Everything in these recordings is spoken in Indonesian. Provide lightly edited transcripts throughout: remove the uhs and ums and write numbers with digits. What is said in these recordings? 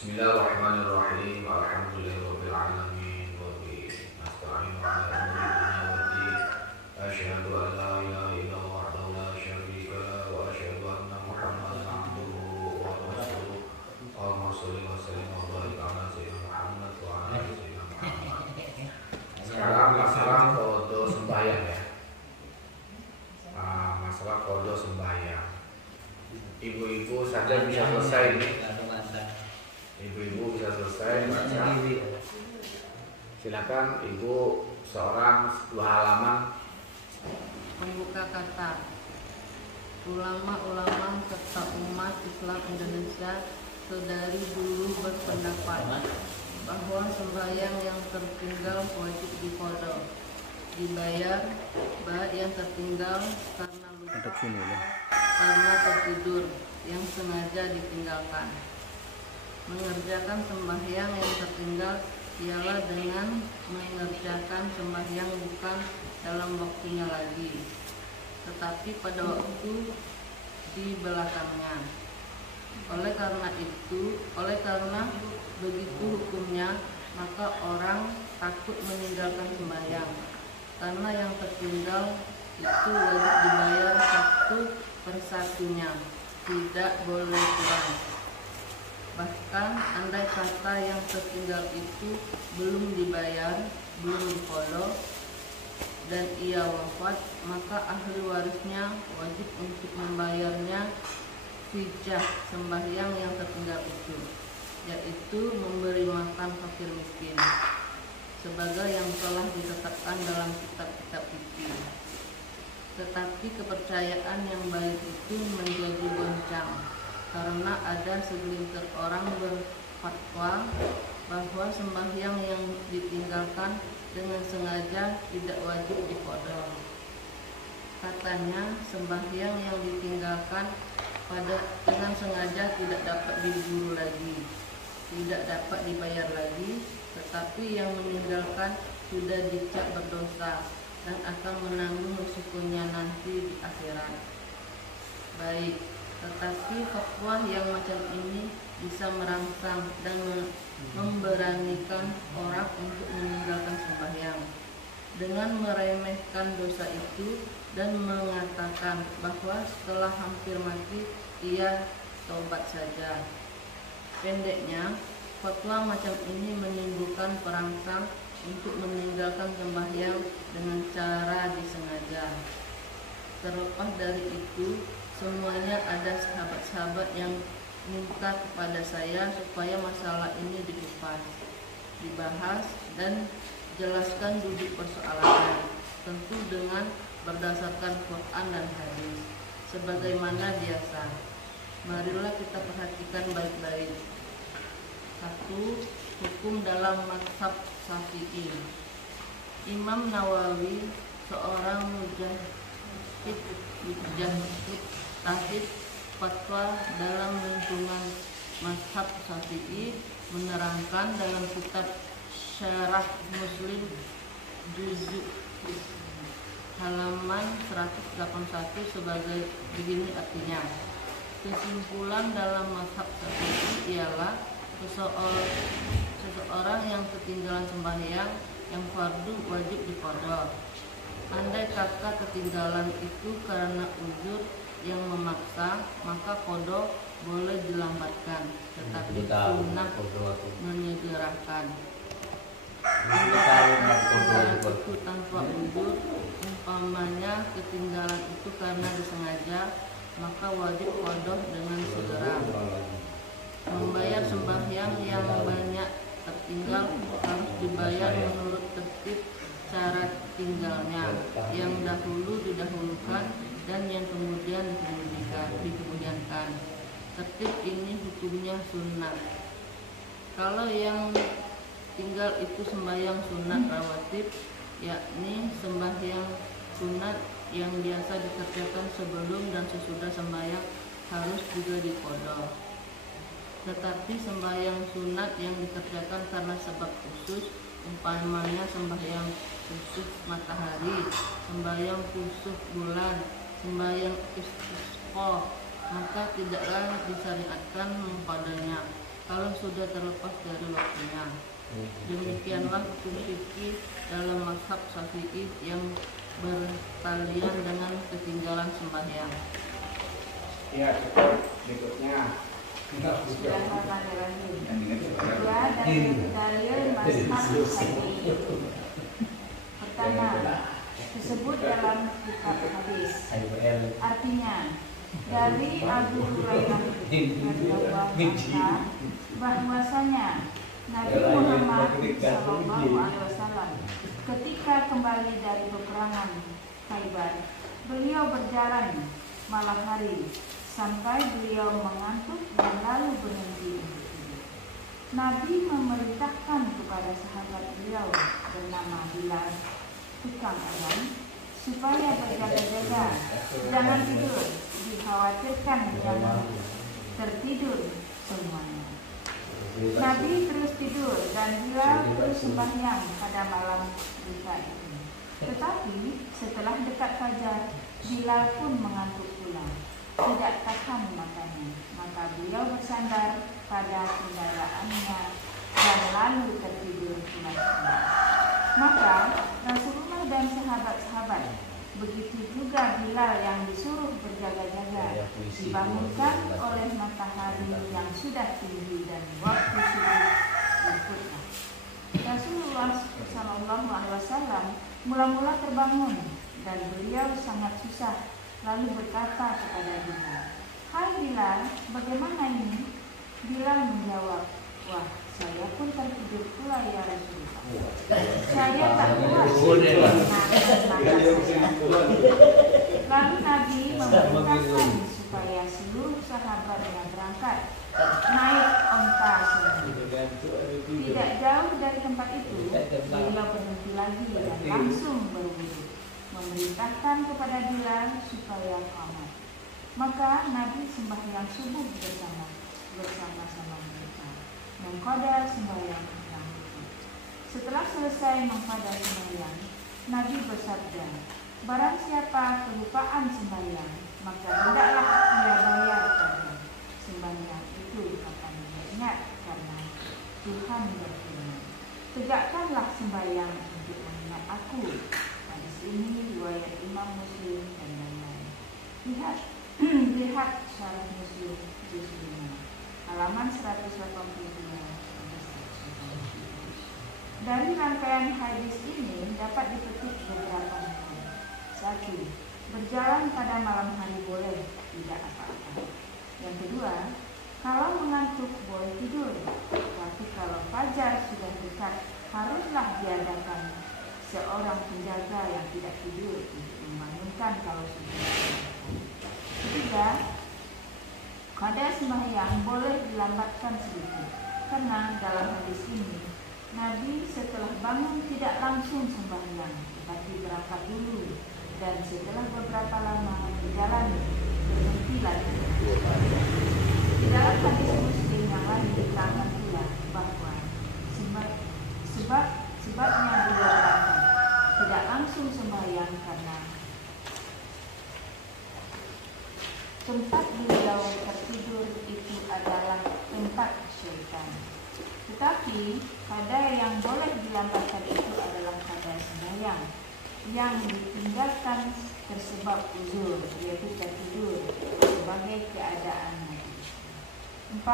Bismillahirrahmanirrahim. Alhamdulillahirabbil alamin wa bihi nasta'inu 'ala umuri dunya waddin. Asyhadu an la ilaha illallah wahdahu la syarika lahu wa asyhadu anna Muhammadan 'abduhu wa rasuluh. Allahumma shalli wa sallim wa barik 'ala sayyidina Muhammad wa 'ala ali sayyidina Muhammad. Sekarang masalah qada sembahyang ya. Masalah qada sembahyang. Ibu-ibu saja bisa selesai nih. Ibu-ibu bisa selesai baca. Silakan ibu, seorang 2 halaman. Pembuka kata. Ulama-ulama serta umat Islam Indonesia sedari dulu berpendapat bahwa sembahyang yang tertinggal wajib diqadha, dibayar, baik yang tertinggal karena lupa, karena tertidur yang sengaja ditinggalkan. Mengerjakan sembahyang yang tertinggal ialah dengan mengerjakan sembahyang bukan dalam waktunya lagi, tetapi pada waktu di belakangnya. Oleh karena begitu hukumnya, maka orang takut meninggalkan sembahyang, karena yang tertinggal itu wajib dibayar satu persatunya, tidak boleh kurang. Bahkan andai kata yang tertinggal itu belum dibayar, belum diqadha, dan ia wafat, maka ahli warisnya wajib untuk membayarnya fidyah sembahyang yang tertinggal itu, yaitu memberi makan fakir miskin, sebagai yang telah ditetapkan dalam kitab-kitab fikih. Tetapi kepercayaan yang baik itu menjadi goncang karena ada segelintir orang berfatwa bahwa sembahyang yang ditinggalkan dengan sengaja tidak wajib diqadha. Katanya sembahyang yang ditinggalkan dengan sengaja tidak dapat diburu lagi, tidak dapat dibayar lagi, tetapi yang meninggalkan sudah dicap berdosa dan akan menanggung risikonya nanti di akhirat. Baik, tetapi fatwa yang macam ini bisa merangsang dan memberanikan orang untuk meninggalkan sembahyang dengan meremehkan dosa itu dan mengatakan bahwa setelah hampir mati ia tobat saja. Pendeknya, fatwa macam ini menimbulkan perangsang untuk meninggalkan sembahyang dengan cara disengaja. Terlepas dari itu, semuanya ada sahabat-sahabat yang minta kepada saya supaya masalah ini dikupas, dibahas, dan jelaskan duduk persoalannya, tentu dengan berdasarkan Quran dan hadis. Sebagaimana biasa, marilah kita perhatikan baik-baik. 1. Hukum dalam mazhab Syafi'i. Imam Nawawi, seorang mujtahid fatwa dalam lingkungan mazhab Syafi'i, menerangkan dalam kitab Syarah Muslim juzuk halaman 181 sebagai begini artinya. Kesimpulan dalam mazhab Syafi'i ialah seseorang yang ketinggalan sembahyang yang fardu wajib diqadha. Andai kata ketinggalan itu karena uzur yang memaksa, maka qadha boleh dilambatkan, tetapi sunnah menyegerakan. Andai kata itu tanpa uzur, umpamanya ketinggalan itu karena disengaja, maka wajib qadha dengan segera. Membayar sembahyang yang banyak tertinggal harus dibayar menurut tertib cara tinggalnya, yang dahulu didahulukan dan yang kemudian dikemudiankan. Tertib ini hukumnya sunnah. Kalau yang tinggal itu sembahyang sunat rawatib, yakni sembahyang sunat yang biasa dikerjakan sebelum dan sesudah sembahyang, harus juga diqadha. Tetapi sembahyang sunat yang dikerjakan karena sebab khusus, umpamanya sembahyang kusuf matahari, sembahyang kusuf bulan, sembahyang istisqa, maka tidaklah disyariatkan padanya. kalau sudah terlepas dari waktunya. Demikianlah hukum fikih dalam mazhab Syafi'i yang bertalian dengan ketinggalan sembahyang. Ya, cukup. Berikutnya. Bismillahirrahmanirrahim. Dua dalil mazhab Syafi'i. Pertama, tersebut dalam kitab hadis. Artinya, dari Abu Hurairah radhiyallahu anhu bahwasanya Nabi Muhammad SAW ketika kembali dari peperangan Khaybar, beliau berjalan malam hari sampai beliau mengantuk dan lalu berhenti untuk tidur. Nabi memerintahkan kepada sahabat beliau bernama Bilal, tukang ayam, supaya berjaga-jaga, jangan tidur, dikhawatirkan jangan tertidur semuanya. Nabi terus tidur dan Bilal terus sembahyang pada malam duka itu. Tetapi setelah dekat fajar, Bilal pun mengantuk pula, tidak tahan matanya. Maka beliau bersandar pada kendaraannya dan lalu tertidur pula. Maka Rasulullah dan sahabat-sahabat, begitu juga Bilal yang disuruh berjaga-jaga, dibangunkan oleh matahari yang sudah tinggi dan waktu subuh ikutlah. Rasulullah SAW mula-mula terbangun dan beliau sangat susah, lalu berkata kepada Bilal, "Hai Bilal, bagaimana ini?" Bilal menjawab, "Wah, saya pun tertidur pula ya Rasulullah. Saya tak kuat menahan mata saya." Lalu Nabi memerintahkan supaya seluruh sahabatnya berangkat naik onta sendiri. Tidak jauh dari tempat itu, beliau berhenti lagi dan langsung berwudu, memerintahkan kepada Bilal supaya qamat. Maka Nabi sembahyang subuh bersama-sama mereka, mengqada sembahyang yang itu. Setelah selesai mengqada sembahyang, Nabi bersabda, "Barang siapa kelupaan sembahyang, maka hendaklah ia bayar pada sembahyang itu kapan dia ingat, karena Tuhan berfirman, tegakkanlah sembahyang untuk mengingat Aku." Hadis ini riwayat Imam Muslim dan lain-lain. Lihat Syarah Muslim juz 5 halaman 182. Dari rangkaian hadis ini dapat dipetik beberapa hukum. 1. Berjalan pada malam hari boleh, tidak apa-apa. Yang kedua, kalau mengantuk boleh tidur, tapi kalau fajar sudah dekat, haruslah diadakan seorang penjaga yang tidak tidur untuk membangunkan kalau sudah dekat. Ketiga, qada sembahyang boleh dilambatkan sedikit, karena dalam hadis ini Nabi setelah bangun tidak langsung sembahyang, tetapi berangkat dulu, dan setelah beberapa lama berjalan berhenti lagi. Di dalam hadis Muslim yang lain diterangkan pula bahwa sebabnya beliau berangkat tidak langsung sembahyang karena tempat beliau tertidur itu adalah tempat syaitan. Tetapi qada yang boleh dilambatkan itu adalah qada sembahyang yang ditinggalkan tersebab uzur, yaitu tertidur sebagai keadaan Nabi. 4.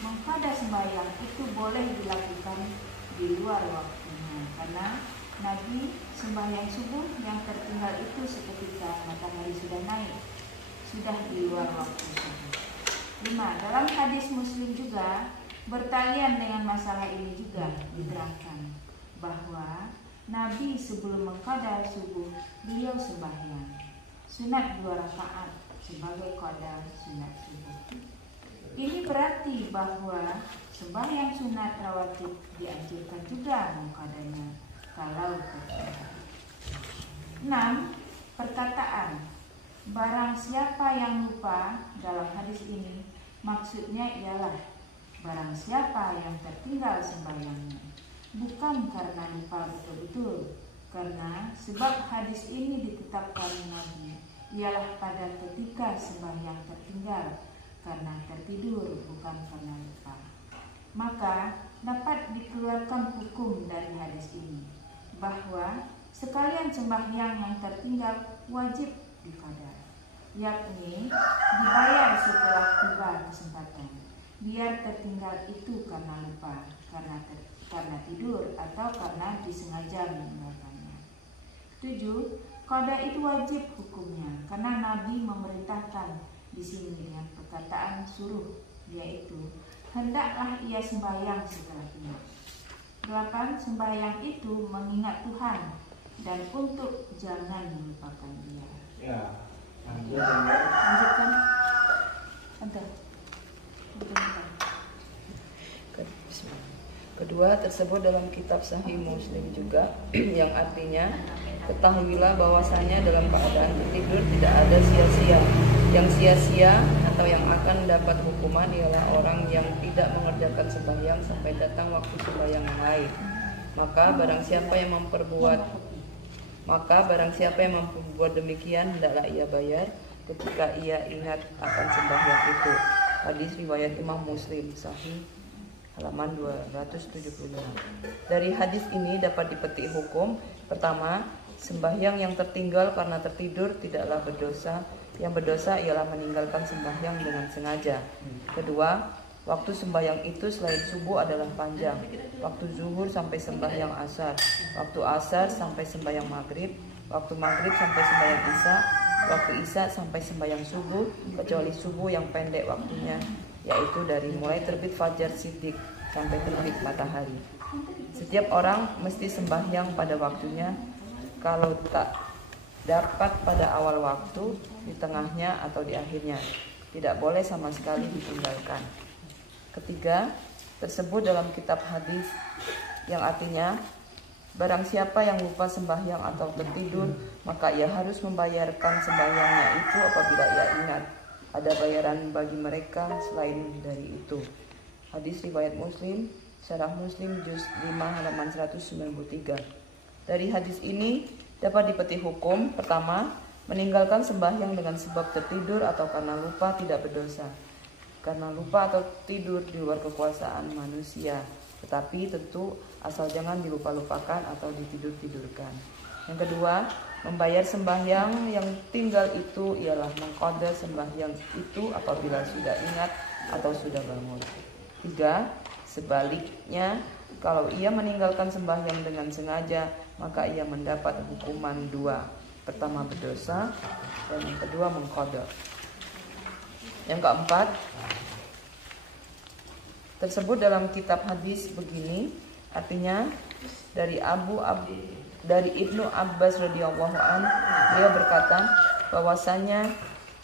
Mengqada sembahyang itu boleh dilakukan di luar waktunya, karena Nabi sembahyang subuh yang tertinggal itu seketika matahari sudah naik, sudah di luar waktu subuh. 5. Dalam hadis Muslim juga bertalian dengan masalah ini juga diterangkan bahwa Nabi sebelum mengqada subuh beliau sembahyang sunat 2 rakaat sebagai qada sunat subuh. Ini berarti bahwa sembahyang sunat rawatib dianjurkan juga mengqadanya kalau tertinggal. 6. Perkataan barang siapa yang lupa dalam hadis ini maksudnya ialah barang siapa yang tertinggal sembahyangnya, bukan karena lupa betul-betul, karena sebab hadis ini ditetapkan Nabi ialah pada ketika sembahyang tertinggal karena tertidur, bukan karena lupa. Maka dapat dikeluarkan hukum dari hadis ini bahwa sekalian sembahyang yang tertinggal wajib diqada, yakni dibayar setelah tiba kesempatan, biar tertinggal itu karena lupa, karena tidur, atau karena disengaja meninggalkannya. 7. Qada itu wajib hukumnya karena Nabi memerintahkan di sini dengan perkataan suruh, yaitu hendaklah ia sembahyang setelah tidur. 8. Sembahyang itu mengingat Tuhan dan untuk jangan melupakan Dia. Ya, lanjutkan. Lanjutkan. Bentar. Kedua, tersebut dalam kitab Sahih Muslim juga, yang artinya, ketahuilah bahwasanya dalam keadaan tertidur tidak ada sia-sia. Yang sia-sia atau yang akan dapat hukuman ialah orang yang tidak mengerjakan sembahyang sampai datang waktu sembahyang yang lain. Maka barang siapa yang memperbuat demikian, hendaklah ia bayar ketika ia ingat akan sembahyang itu. Hadis riwayat Imam Muslim, Sahih, halaman 276. Dari hadis ini dapat dipetik hukum. Pertama, sembahyang yang tertinggal karena tertidur tidaklah berdosa. Yang berdosa ialah meninggalkan sembahyang dengan sengaja. Kedua, waktu sembahyang itu selain subuh adalah panjang. Waktu zuhur sampai sembahyang asar, waktu asar sampai sembahyang maghrib, waktu maghrib sampai sembahyang isya, waktu isya sampai sembahyang subuh, kecuali subuh yang pendek waktunya, yaitu dari mulai terbit fajar siddiq sampai terbit matahari. Setiap orang mesti sembahyang pada waktunya. Kalau tak dapat pada awal waktu, di tengahnya atau di akhirnya, tidak boleh sama sekali ditinggalkan. Ketiga, tersebut dalam kitab hadis, yang artinya barang siapa yang lupa sembahyang atau tertidur, maka ia harus membayarkan sembahyangnya itu apabila ia ingat. Ada bayaran bagi mereka selain dari itu. Hadis riwayat Muslim, Syarah Muslim juz 5 halaman 193. Dari hadis ini dapat dipetik hukum. Pertama, meninggalkan sembahyang dengan sebab tertidur atau karena lupa tidak berdosa. Karena lupa atau tidur di luar kekuasaan manusia, tetapi tentu asal jangan dilupa-lupakan atau ditidur-tidurkan. Yang kedua, membayar sembahyang yang tinggal itu ialah mengqada sembahyang itu apabila sudah ingat atau sudah bangun. 3. Sebaliknya, kalau ia meninggalkan sembahyang dengan sengaja, maka ia mendapat hukuman 2. Pertama berdosa, dan yang kedua mengqada. Yang keempat, tersebut dalam kitab hadis begini, artinya dari Ibnu Abbas radhiyallahu an, beliau berkata bahwasanya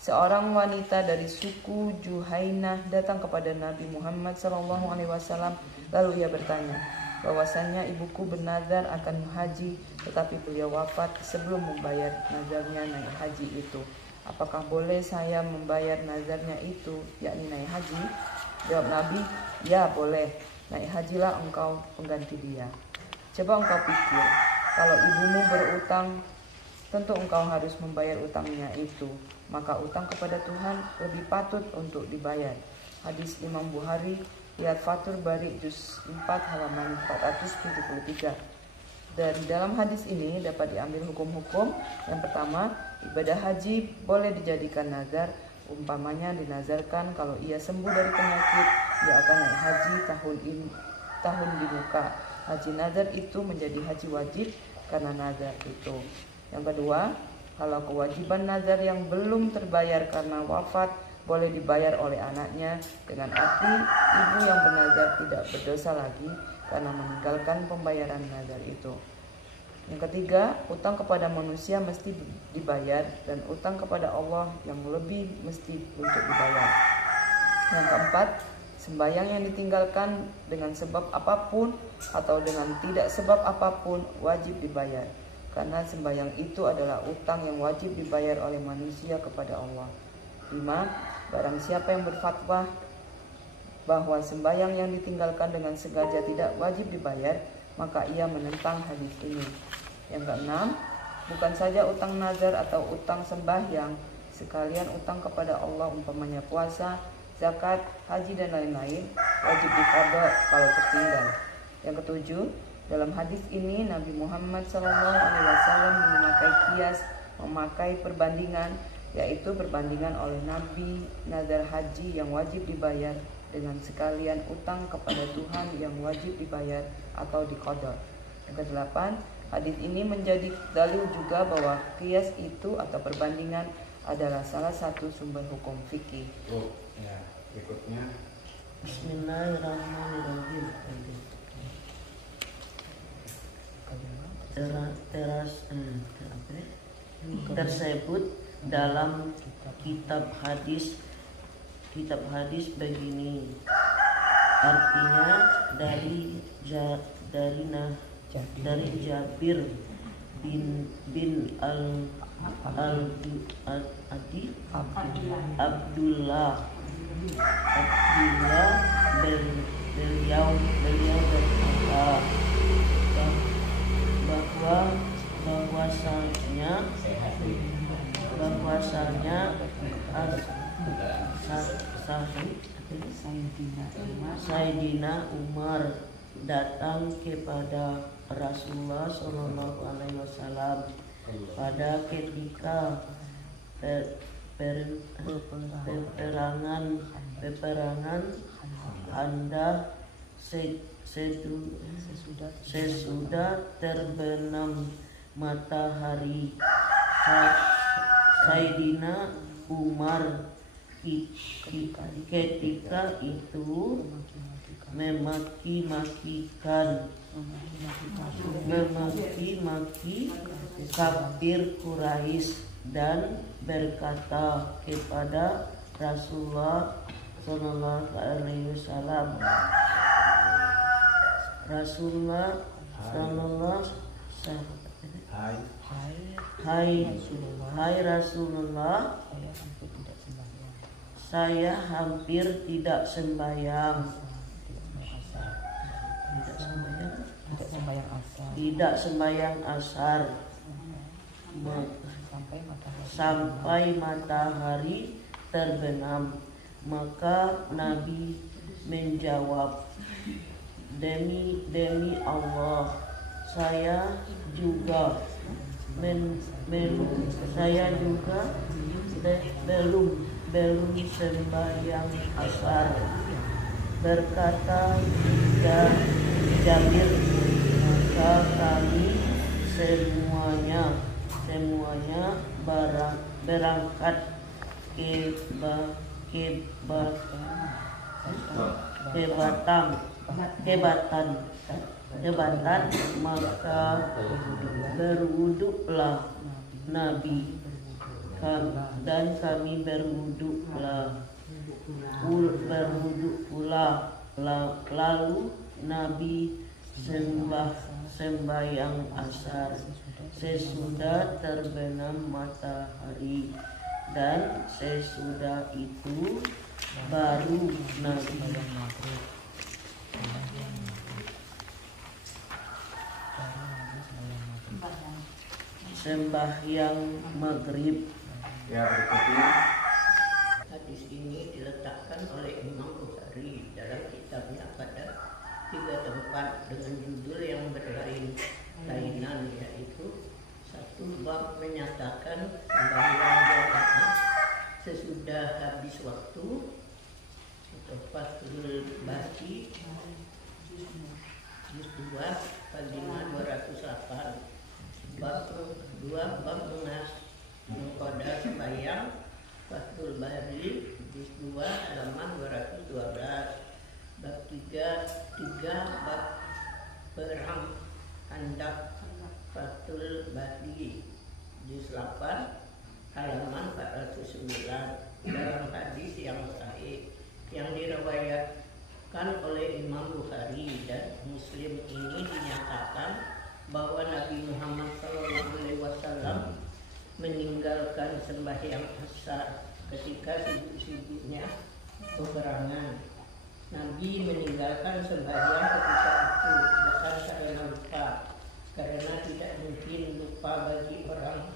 seorang wanita dari suku Juhainah datang kepada Nabi Muhammad SAW. Lalu ia bertanya bahwasanya ibuku bernazar akan haji, tetapi beliau wafat sebelum membayar nazarnya naik haji itu. Apakah boleh saya membayar nazarnya itu, yakni naik haji? Jawab Nabi, ya boleh, naik hajilah engkau pengganti dia. Coba engkau pikir, kalau ibumu berutang, tentu engkau harus membayar utangnya itu. Maka utang kepada Tuhan lebih patut untuk dibayar. Hadis Imam Bukhari, lihat Fathul Bari juz 4 halaman 473. Dari dalam hadis ini dapat diambil hukum-hukum. Yang pertama, ibadah haji boleh dijadikan nazar. Umpamanya dinazarkan kalau ia sembuh dari penyakit, ia akan naik haji tahun di muka. Haji nazar itu menjadi haji wajib karena nazar itu. Yang kedua, kalau kewajiban nazar yang belum terbayar karena wafat, boleh dibayar oleh anaknya, dengan arti ibu yang bernazar tidak berdosa lagi karena meninggalkan pembayaran nazar itu. Yang ketiga, utang kepada manusia mesti dibayar, dan utang kepada Allah yang lebih mesti untuk dibayar. Yang keempat, sembahyang yang ditinggalkan dengan sebab apapun atau dengan tidak sebab apapun wajib dibayar, karena sembahyang itu adalah utang yang wajib dibayar oleh manusia kepada Allah. 5. Barang siapa yang berfatwa bahwa sembahyang yang ditinggalkan dengan sengaja tidak wajib dibayar, maka ia menentang hadis ini. Yang keenam, bukan saja utang nazar atau utang sembahyang, sekalian utang kepada Allah umpamanya puasa, zakat, haji dan lain-lain wajib diqadha kalau tertinggal. Yang ketujuh, dalam hadis ini Nabi Muhammad SAW memakai kias, memakai perbandingan, yaitu perbandingan oleh Nabi nazar haji yang wajib dibayar dengan sekalian utang kepada Tuhan yang wajib dibayar atau diqadha. Yang kedelapan, hadis ini menjadi dalil juga bahwa qiyas itu atau perbandingan adalah salah satu sumber hukum fikih. Ya, berikutnya. Bismillahirrahmanirrahim. Tersebut dalam kitab hadis begini, artinya dari Jabir bin Abdullah beliau berkata bahwasanya Sayyidina Umar datang kepada Rasulullah SAW pada ketika peperangan Anda sesudah terbenam matahari. Sayyidina Umar ketika itu memaki-maki kafir Quraisy dan berkata kepada Rasulullah Sallallahu Alaihi Wasallam, Hai Rasulullah, saya hampir tidak sembahyang asar sampai matahari terbenam. Maka Nabi menjawab, demi Allah, saya juga belum sembahyang asar. Berkata Jabir, maka kami semuanya berangkat ke Batan, maka berwuduklah Nabi dan kami berwuduk pula. Lalu Nabi sembahyang asar sesudah terbenam matahari, dan sesudah itu baru Nabi sembahyang maghrib. Ya, berikutnya. Hadis ini diletakkan oleh Imam Bukhari dalam kitabnya pada 3 tempat dengan judul yang berlainan, yaitu 1 bab menyatakan sembahyang jamaah sesudah habis waktu atau Fathul Baqi juz 2 pagina 208. Bab 2 bab mengqadha sembahyang Fathul Bari juz 2 halaman 212. Bab 3 bab perang Handak Fathul Bari juz 8 halaman 409. Dalam hadis yang sahih yang diriwayatkan oleh Imam Bukhari dan Muslim ini dinyatakan bahwa Nabi Muhammad SAW meninggalkan sembahyang asar ketika sibuk-sibuknya peperangan. Nabi meninggalkan sembahyang ketika itu bukan karena lupa, karena tidak mungkin lupa bagi orang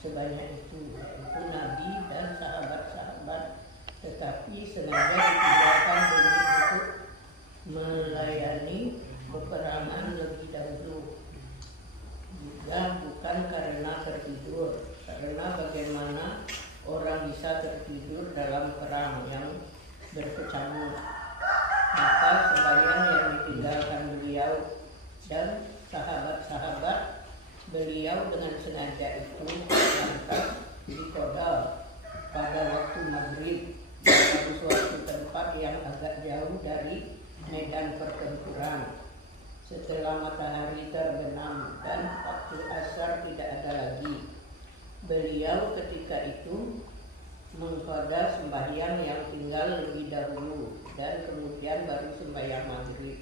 sebanyak itu, yaitu Nabi dan sahabat-sahabat tetapi sengaja ditinggalkan demi untuk melayani peperangan lebih dahulu. Juga bukan karena tertidur, karena bagaimana orang bisa tertidur dalam perang yang berkecamuk. Maka sembahyang yang ditinggalkan beliau dan sahabat-sahabat beliau dengan sengaja itu lantas diqada pada waktu maghrib di suatu tempat yang agak jauh dari medan pertempuran. Setelah matahari terbenam dan waktu asar tidak ada lagi, beliau ketika itu mengqada sembahyang yang tinggal lebih dahulu dan kemudian baru sembahyang maghrib.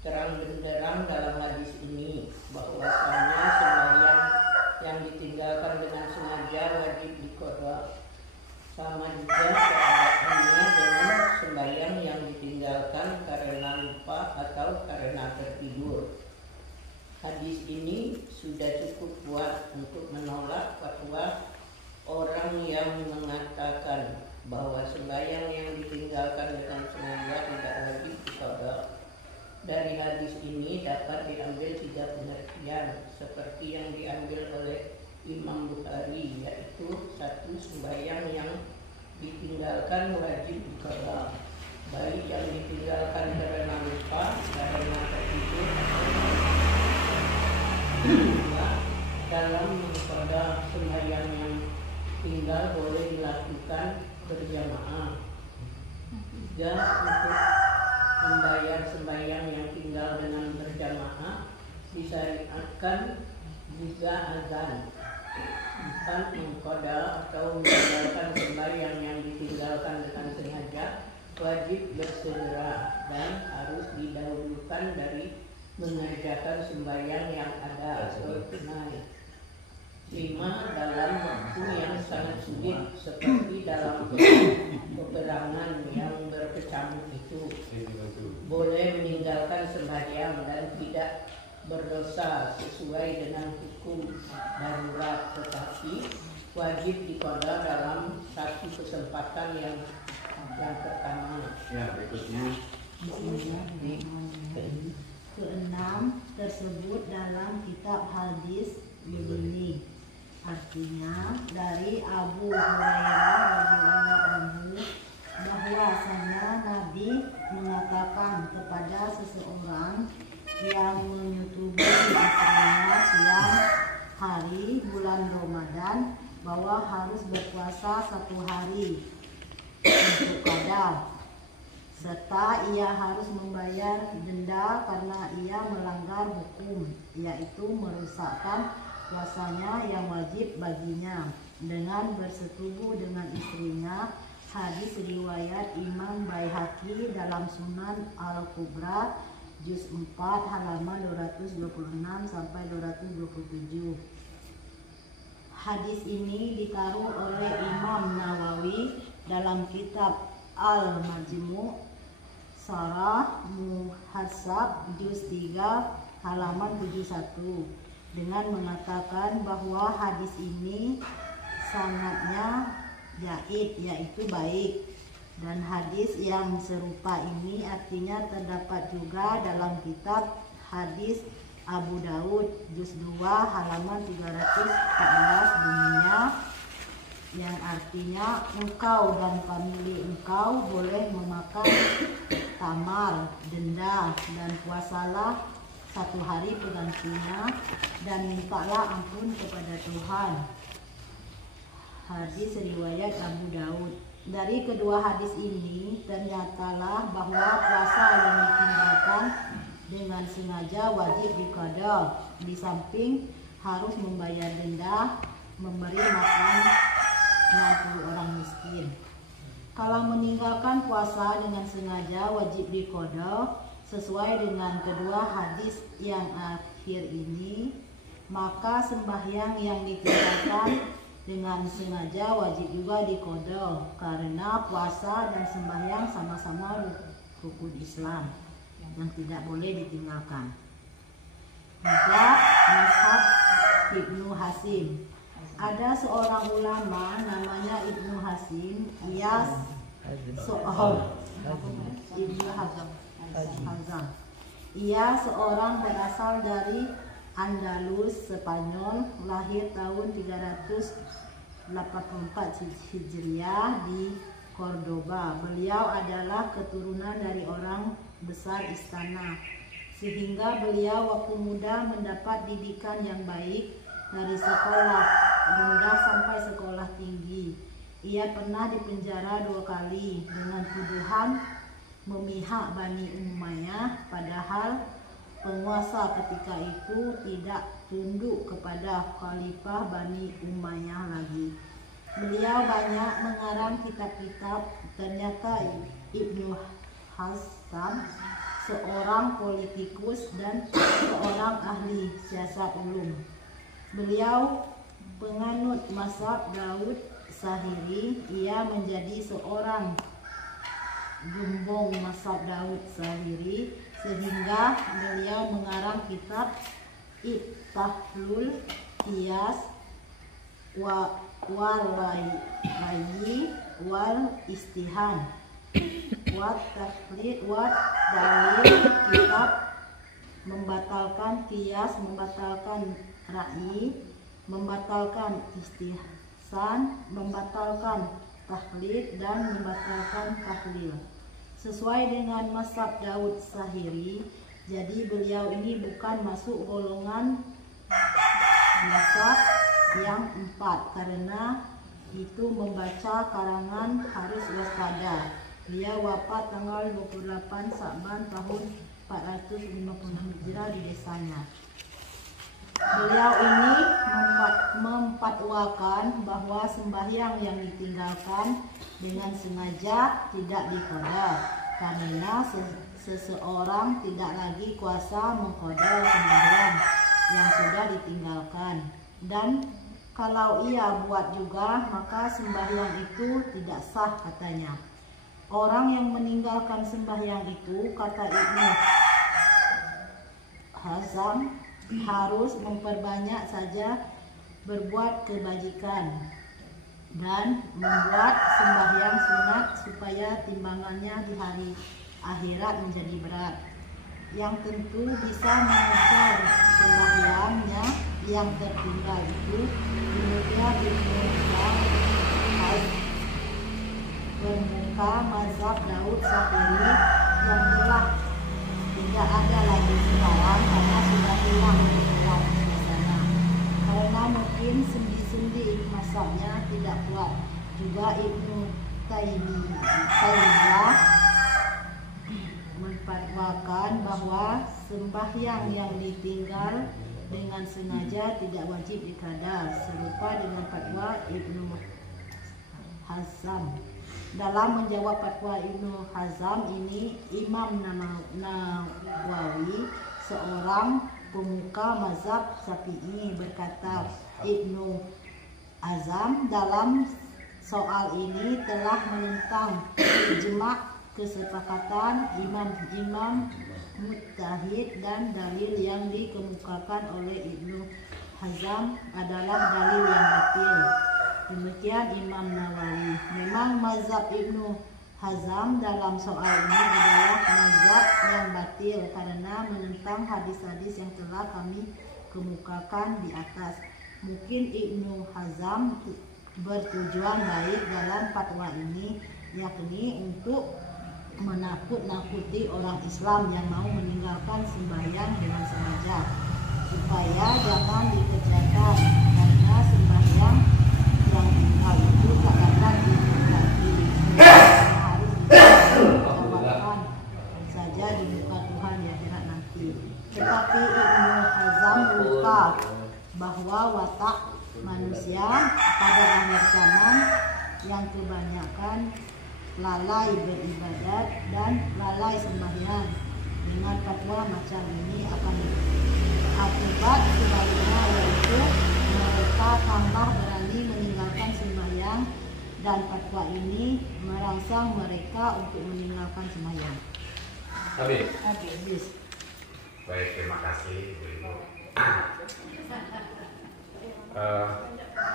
Terang benderang dalam hadis ini bahwasanya sembahyang yang ditinggalkan dengan sengaja wajib diqada. Sama juga keadaannya dengan sembahyang yang ditinggalkan karena lupa atau karena tertidur. Hadis ini sudah cukup kuat untuk menolak fatwa orang yang mengatakan bahwa sembahyang yang ditinggalkan dengan sengaja tidak wajib diqada. Dari hadis ini dapat diambil 3 pengertian seperti yang diambil oleh Imam Bukhari, yaitu 1. Sembahyang yang ditinggalkan wajib diqada, baik yang ditinggalkan karena lupa, karena tertidur, atau 2. Dalam mengqada sembahyang yang tinggal boleh dilakukan berjamaah. 3. Untuk membayar sembahyang yang tinggal dengan berjamaah disyariatkan juga azan. 4. Mengqada atau meninggalkan sembahyang yang ditinggalkan dengan sengaja wajib bersegera dan harus didahulukan dari mengerjakan sembahyang yang ada atau tunai. 5. Dalam waktu yang sangat sulit seperti dalam peperangan yang berkecamuk itu boleh meninggalkan sembahyang dan tidak berdosa sesuai dengan hukum darurat, tetapi wajib diqada dalam satu kesempatan yang pertama. Ya, berikutnya. Keenam tersebut dalam kitab hadis begini, artinya dari Abu Hurairah radhiyallahu anhu bahwasanya Nabi mengatakan kepada seseorang yang menyutubi istrinya siang hari bulan Ramadan bahwa harus berpuasa 1 hari untuk qada, serta ia harus membayar denda karena ia melanggar hukum, yaitu merusakkan puasanya yang wajib baginya dengan bersetubuh dengan istrinya. Hadis riwayat Imam Baihaqi dalam Sunan Al-Kubra juz 4 halaman 226 sampai 227. Hadis ini ditaruh oleh Imam Nawawi dalam kitab Al-Majmu' Syarah Muhasab juz 3 halaman 71 dengan mengatakan bahwa hadis ini sanadnya jaid, yaitu baik, dan hadis yang serupa ini artinya terdapat juga dalam kitab hadis Abu Daud juz 2 halaman 314 bunyinya, yang artinya engkau dan famili engkau boleh memakan tamar, denda, dan puasalah 1 hari penggantinya dan mintalah ampun kepada Tuhan. Hadis riwayat Abu Daud. Dari kedua hadis ini ternyatalah bahwa puasa yang ditinggalkan dengan sengaja wajib diqada, di samping harus membayar denda, memberi makan 60 orang miskin. Kalau meninggalkan puasa dengan sengaja wajib diqada sesuai dengan kedua hadis yang akhir ini, maka sembahyang yang ditinggalkan dengan sengaja wajib juga diqada, karena puasa dan sembahyang sama-sama rukun Islam yang tidak boleh ditinggalkan. Juga mazhab Ibnu Hasim. Ada seorang ulama namanya Ibnu Hasim, ia Ibnu Hazm. Ia seorang berasal dari Andalus, Spanyol, lahir tahun 384 Hijriah di Cordoba. Beliau adalah keturunan dari orang besar istana, sehingga beliau waktu muda mendapat didikan yang baik dari sekolah rendah sampai sekolah tinggi. Ia pernah dipenjara 2 kali dengan tuduhan memihak Bani Umayyah, padahal penguasa ketika itu tidak tunduk kepada Khalifah Bani Umayyah lagi. Beliau banyak mengarang kitab-kitab. Ternyata Ibnu Hazm seorang politikus dan seorang ahli siasat ulum. Beliau penganut mazhab Daud Zahiri. Ia menjadi seorang gembong mazhab Daud Zahiri, sehingga beliau mengarang kitab Ibtahlul Qiyas wal Istihan wa Taqlid wa Dalil. Kitab membatalkan qiyas, membatalkan ra'i, membatalkan istihsan, membatalkan taklid, dan membatalkan tahlil. Sesuai dengan mazhab Daud Zahiri, jadi beliau ini bukan masuk golongan mazhab yang 4, karena itu membaca karangan harus waspada. Beliau wafat tanggal 28 Sa'ban tahun 456 Hijrah di desanya. Beliau ini memfatwakan bahwa sembahyang yang ditinggalkan dengan sengaja tidak diqada, karena seseorang tidak lagi kuasa mengqada sembahyang yang sudah ditinggalkan, dan kalau ia buat juga maka sembahyang itu tidak sah katanya. Orang yang meninggalkan sembahyang itu, kata Ibnu Hazm, harus memperbanyak saja berbuat kebajikan dan membuat sembahyang sunat supaya timbangannya di hari akhirat menjadi berat. Yang tentu bisa mengejar sembahyangnya yang tertinggal itu. Kemudian Ibnu Hazm bermuka mazhab Daud Zahiri yang telah tidak ada lagi sekarang karena sudah hilang dari sana. Karena mungkin sendi-sendi mazhabnya tidak kuat. Juga Ibnu Taimiyah memfatwakan bahwa sembahyang yang ditinggal dengan sengaja tidak wajib diqada, serupa dengan fatwa Ibnu Hazm. Dalam menjawab fatwa Ibnu Hazm ini, Imam Nawawi, seorang pemuka mazhab Syafi'i, berkata, Ibnu Hazm dalam soal ini telah menentang ijma' kesepakatan imam-imam mujtahid, dan dalil yang dikemukakan oleh Ibnu Hazm adalah dalil yang batil. Demikian Imam Nawawi. Memang mazhab Ibnu Hazm dalam soal ini adalah mazhab yang batil karena menentang hadis-hadis yang telah kami kemukakan di atas. Mungkin Ibnu Hazm bertujuan baik dalam fatwa ini, yakni untuk menakut-nakuti orang Islam yang mau meninggalkan sembahyang dengan sengaja, supaya jangan dikerjakan, karena sembahyang yang tinggal itu tak dapat dinikmati, harus dijawabkan saja di muka Tuhan di akhirat nanti. Tetapi Ibnu Hazm lupa bahwa watak manusia pada akhir zaman yang kebanyakan lalai beribadat dan lalai sembahyang. Dengan fatwa macam ini akan akibat sebaliknya, yaitu mereka tambah berani meninggalkan sembahyang, dan fatwa ini merangsang mereka untuk meninggalkan sembahyang. Habis. Baik, terima kasih Bu Ibu.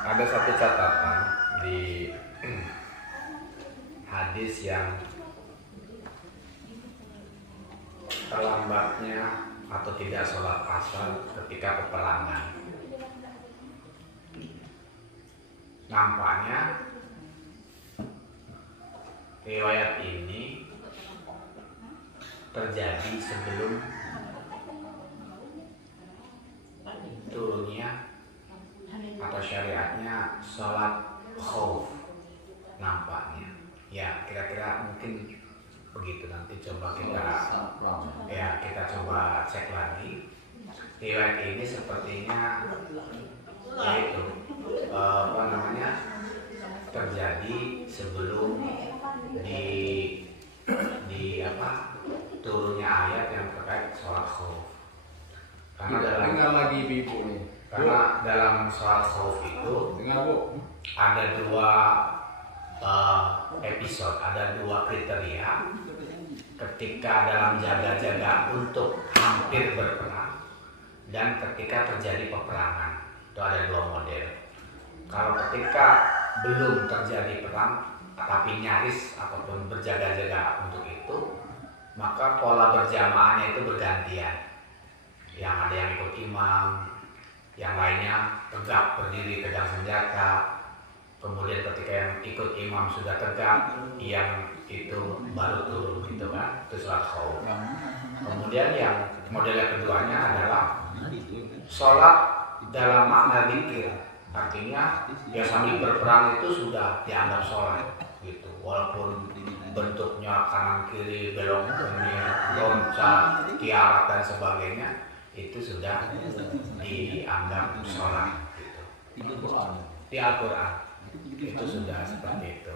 Ada satu catatan di hadis yang terlambatnya atau tidak sholat asar ketika peperangan. Nampaknya riwayat ini terjadi sebelum turunnya atau syariatnya sholat khauf. Nampaknya ya, kira-kira mungkin begitu. Nanti coba kita coba cek lagi. Riwayat ini sepertinya yaitu terjadi sebelum turunnya ayat yang terkait sholat khauf. Karena dalam sholat khauf itu ada dua episode, ada dua kriteria ketika dalam jaga-jaga untuk hampir berperang dan ketika terjadi peperangan. Itu ada dua model. Kalau ketika belum terjadi perang tapi nyaris ataupun berjaga-jaga untuk itu, maka pola berjamaahnya itu bergantian. Yang ada yang ikut imam, yang lainnya tegak berdiri pegang senjata. Kemudian ketika yang ikut imam sudah tegak, yang itu baru turun, gitu kan? Itu sholat khauf. Kemudian yang model keduanya adalah sholat dalam makna zikir. Artinya ya sambil berperang itu sudah dianggap sholat, gitu. Walaupun bentuknya kanan kiri belok ini, loncat, tiarap dan sebagainya, itu sudah dianggap sholat, gitu. Di Al-Quran itu sudah seperti itu.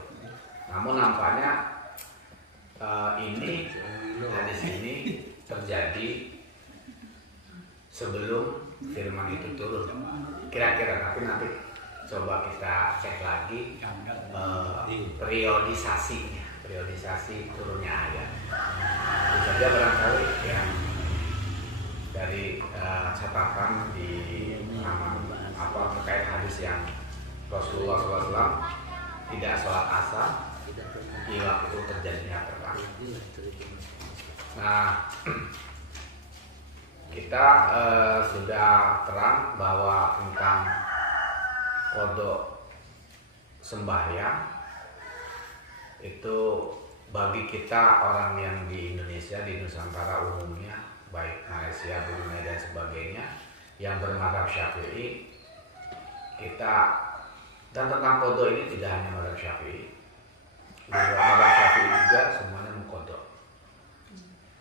Namun nampaknya hadis ini terjadi sebelum firman itu turun. Kira-kira nanti coba kita cek lagi periodisasi turunnya ayat. Itu saja barangkali yang dari catatan di terkait hadis yang Rasulullah SAW tidak sholat asar di waktu terjadinya perang. Nah, kita sudah terang bahwa tentang kodok sembahyang itu bagi kita orang yang di Indonesia, di Nusantara umumnya, baik Malaysia, Brunei dan sebagainya, yang bermadzhab Syafi'i, kita dan tentang kodok ini tidak hanya madzhab Syafi'i, di luar madzhab Syafi'i juga semuanya mengkodok.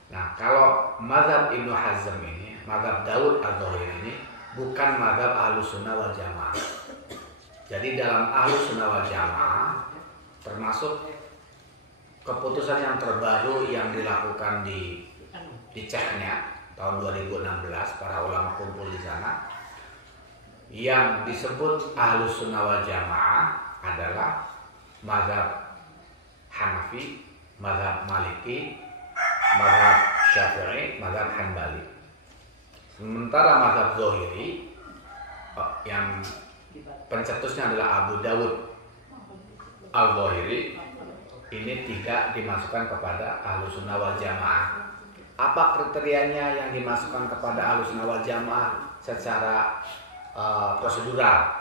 Nah, kalau mazhab Ibnu Hazm ini, mazhab Daud Adh-Dhahiri ini bukan mazhab Ahlussunnah wal Jamaah. Jadi dalam Ahlussunnah wal Jamaah termasuk keputusan yang terbaru yang dilakukan di Chechnya tahun 2016, para ulama kumpul di sana, yang disebut Ahlussunnah wal Jamaah adalah mazhab Hanafi, mazhab Maliki, mazhab Syafi'i, mazhab Hanbali. Sementara mazhab Zahiri yang pencetusnya adalah Abu Dawud Al-Zahiri, ini tidak dimasukkan kepada Ahlussunnah wal Jamaah. Apa kriterianya yang dimasukkan kepada Ahlussunnah wal Jamaah secara prosedural?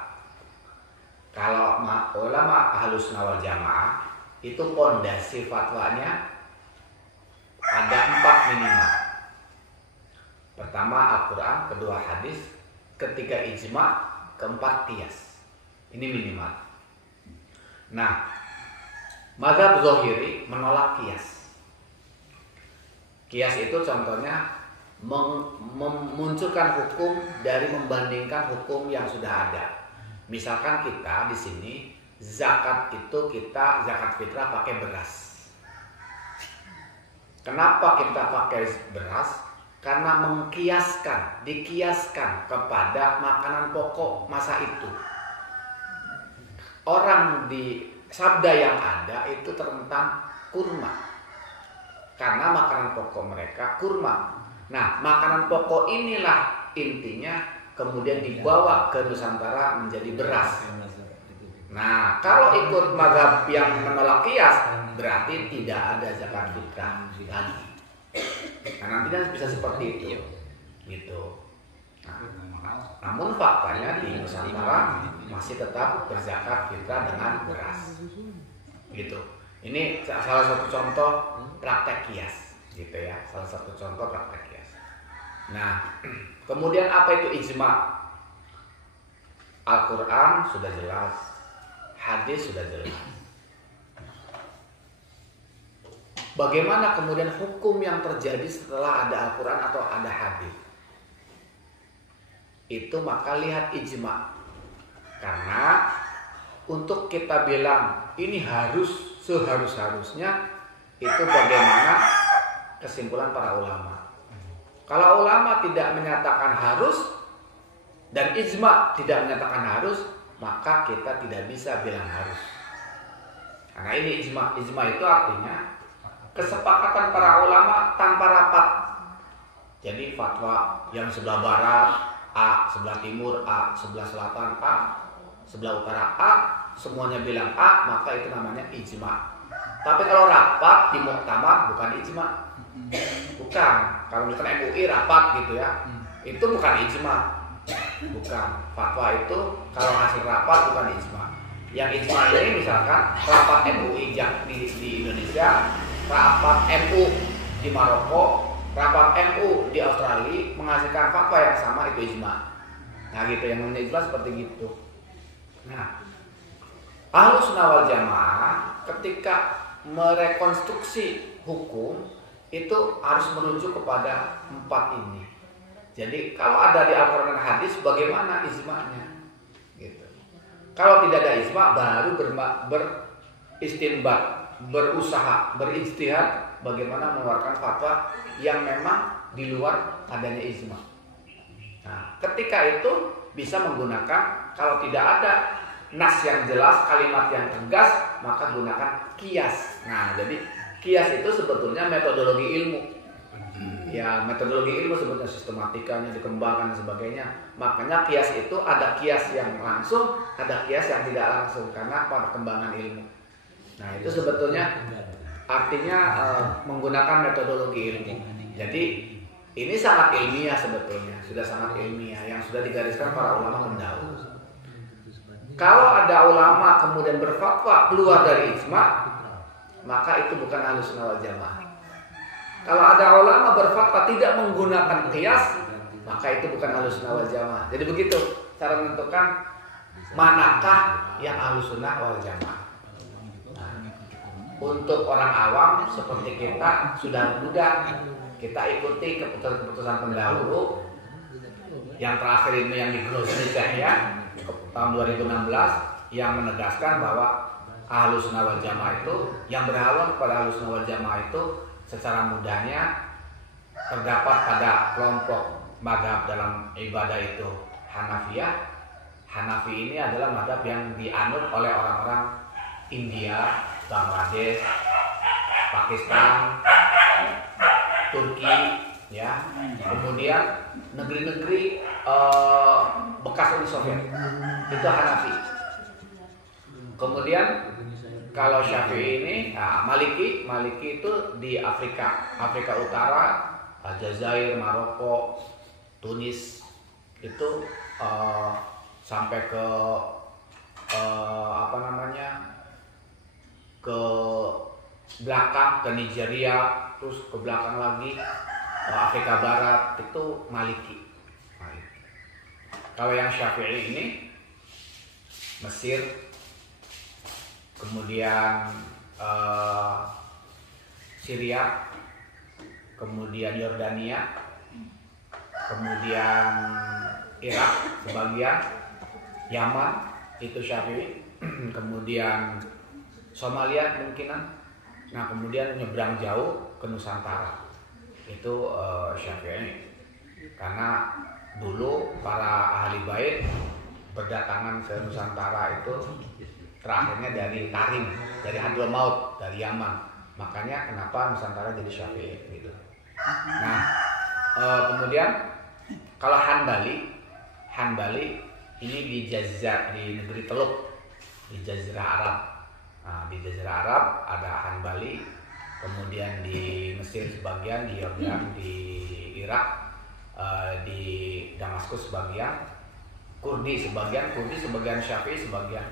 Kalau ulama Ahlussunnah wal Jamaah itu pondasi fatwanya ada 4 minimal. Pertama Al-Quran, kedua hadis, ketiga ijma', keempat qiyas. Ini minimal. Nah, mazhab Zahiri menolak qiyas. Qiyas itu contohnya memunculkan hukum dari membandingkan hukum yang sudah ada. Misalkan kita di sini zakat itu kita zakat fitrah pakai beras. Kenapa kita pakai beras? Karena dikiaskan kepada makanan pokok masa itu. Orang di sabda yang ada itu tentang kurma. Karena makanan pokok mereka kurma. Nah, makanan pokok inilah intinya kemudian dibawa ke Nusantara menjadi beras. Nah, kalau ikut mazhab yang menolak qiyas, berarti tidak ada zakat fitrah lagi. Nah, nanti kan bisa seperti itu, gitu. Nah, namun faktanya di Nusantara masih tetap berzakat fitrah dengan beras, gitu. Ini salah satu contoh praktek kias, gitu ya. Salah satu contoh praktek kias. Nah, kemudian apa itu ijma? Al-Quran sudah jelas, hadis sudah jelas. Bagaimana kemudian hukum yang terjadi setelah ada Al-Quran atau ada hadis? Itu maka lihat ijma. Karena untuk kita bilang ini harus seharusnya itu bagaimana kesimpulan para ulama. Kalau ulama tidak menyatakan harus dan ijma tidak menyatakan harus, maka kita tidak bisa bilang harus. Karena ini ijma. Ijma itu artinya kesepakatan para ulama tanpa rapat. Jadi fatwa yang sebelah barat A, sebelah timur A, sebelah selatan A, sebelah utara A, semuanya bilang A, maka itu namanya ijma. Tapi kalau rapat di muktamar bukan ijma. Bukan. Kalau misalkan MUI rapat gitu ya, itu bukan ijma. Bukan. Fatwa itu kalau hasil rapat bukan ijma. Yang ijma ini misalkan rapat MUI di Indonesia, rapat MU di Maroko, rapat MU di Australia menghasilkan fatwa yang sama, itu ijma. Nah gitu, yang namanya ijma seperti gitu. Nah, Ahlus Sunnah wal Jamaah ketika merekonstruksi hukum itu harus merujuk kepada 4 ini. Jadi kalau ada di Al-Quran dan hadis, bagaimana ijma'nya? Gitu. Kalau tidak ada ijma', baru beristinbat, berusaha, berijtihad bagaimana mengeluarkan fatwa yang memang di luar adanya ijma'. Nah, ketika itu bisa menggunakan, kalau tidak ada nas yang jelas, kalimat yang tegas, maka gunakan kias. Nah, jadi kias itu sebetulnya metodologi ilmu. Ya, metodologi ilmu sebetulnya sistematikanya dikembangkan dan sebagainya. Makanya kias itu ada kias yang langsung, ada kias yang tidak langsung karena perkembangan ilmu. Nah, itu sebetulnya artinya menggunakan metodologi ilmu. Jadi ini sangat ilmiah sebetulnya, sudah sangat ilmiah yang sudah digariskan para ulama pendahulu. Kalau ada ulama kemudian berfatwa keluar dari ijma', maka itu bukan Ahlus Sunnah wal Jamaah. Kalau ada ulama berfatwa tidak menggunakan qiyas, maka itu bukan Ahlus Sunnah wal Jamaah. Jadi begitu cara menentukan manakah yang Ahlus Sunnah wal Jamaah. Nah, untuk orang awam seperti kita sudah mudah, kita ikuti keputusan-keputusan pendahulu. Yang terakhir ini yang di Grosnickah ya, tahun 2016 yang menegaskan bahwa Ahlus Sunnah wal Jamaah itu yang berhaluan kepada Ahlus Sunnah wal Jamaah itu secara mudahnya terdapat pada kelompok mazhab dalam ibadah itu Hanafiyah. Hanafi ini adalah mazhab yang dianut oleh orang-orang India, Bangladesh, Pakistan, Turki, ya. Kemudian negeri-negeri bekas Uni Soviet itu Hanafi. Kemudian kalau Syafi'i ini, nah, Maliki itu di Afrika Utara, Aljazair, Maroko, Tunis itu sampai ke ke belakang ke Nigeria, terus ke belakang lagi Afrika Barat itu Maliki. Kalau yang Syafi'i ini Mesir, kemudian Syria, kemudian Yordania, kemudian Irak sebagian, Yaman itu Syafi'i, kemudian Somalia kemungkinan. Nah, kemudian nyebrang jauh ke Nusantara itu Syafi'i, karena dulu para ahli bait berdatangan ke Nusantara itu terakhirnya dari Tarim, dari Hadramaut, dari Yaman. Makanya kenapa Nusantara jadi Syafi'i gitu. Nah, kemudian kalau Hanbali ini di Jazirah, di negeri Teluk, di Jazirah Arab. Nah, di Jazirah Arab ada Hanbali, kemudian di Mesir sebagian, di Yordan, di Irak, di Damaskus sebagian, Kurdi sebagian Syafi'i, sebagian